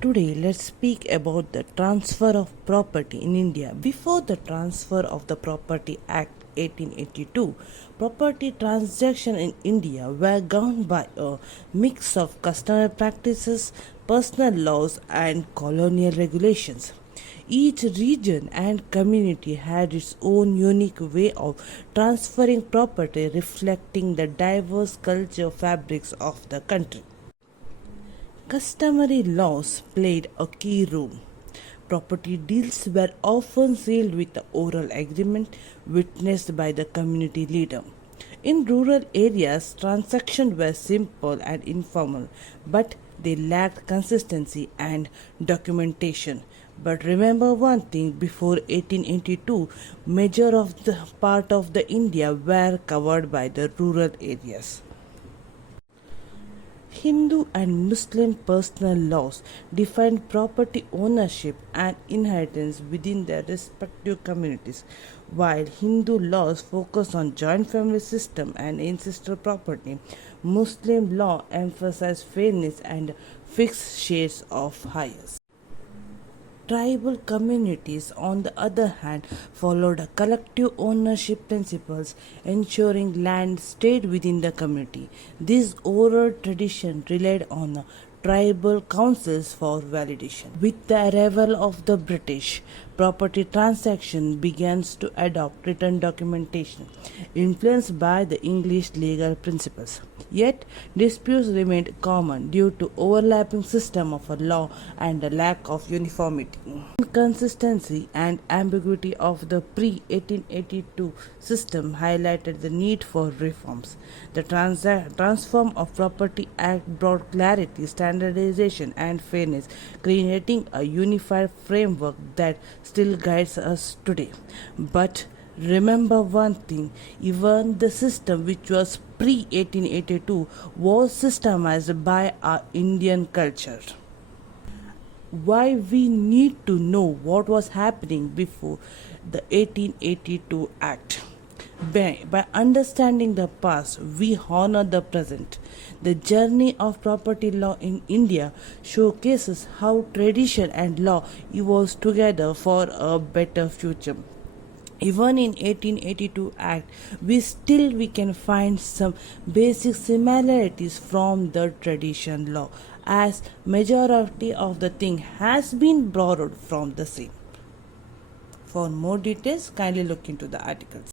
Today, let's speak about the transfer of property in India. Before the transfer of the Property Act 1882, property transactions in India were governed by a mix of customary practices, personal laws, and colonial regulations. Each region and community had its own unique way of transferring property, reflecting the diverse culture fabrics of the country. Customary laws played a key role. Property deals were often sealed with an oral agreement witnessed by the community leader. In rural areas, transactions were simple and informal, but they lacked consistency and documentation. But remember one thing, before 1882, major of the part of the India were covered by the rural areas. Hindu and Muslim personal laws define property ownership and inheritance within their respective communities, while Hindu laws focus on joint family system and ancestral property. Muslim law emphasize fairness and fixed shares of hires. Tribal communities, on the other hand, followed collective ownership principles, ensuring land stayed within the community. This oral tradition relied on tribal councils for validation. With the arrival of the British, property transaction began to adopt written documentation, influenced by the English legal principles. Yet, disputes remained common due to overlapping system of law and a lack of uniformity. Inconsistency and ambiguity of the pre-1882 system highlighted the need for reforms. The Transform of Property Act brought clarity, standardization, and fairness, creating a unified framework that still guides us today. But remember one thing, even the system which was pre 1882 was systemized by our Indian culture. Why we need to know what was happening before the 1882 Act. By understanding the past, we honor the present. The journey of property law in India showcases how tradition and law evolve together for a better future. Even in 1882 Act, we can find some basic similarities from the tradition law, as majority of the thing has been borrowed from the same. For more details, kindly look into the articles.